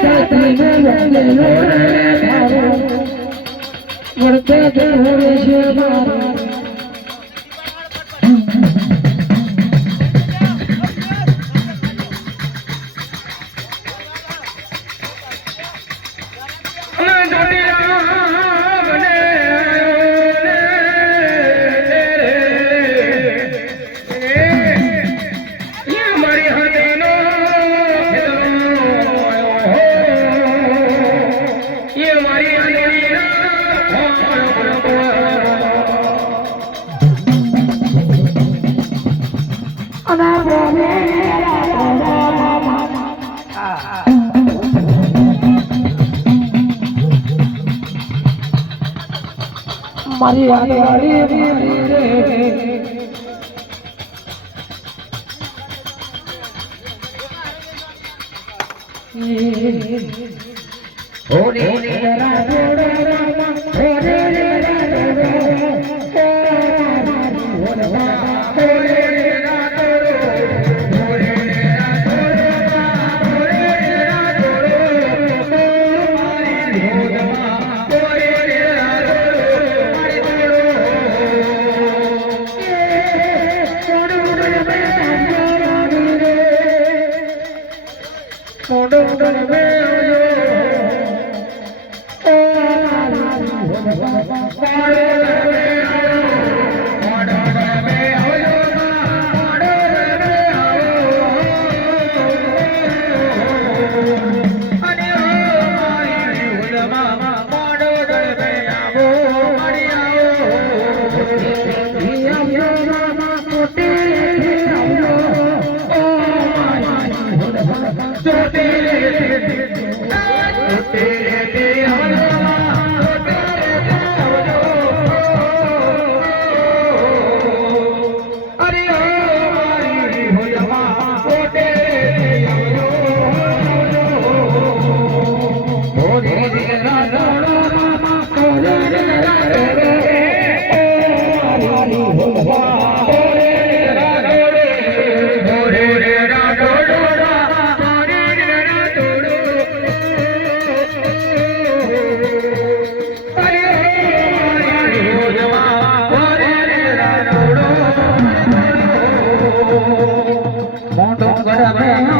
تھي ميں ونگے اورے મારી વાડી Bye. મોટો ગઢ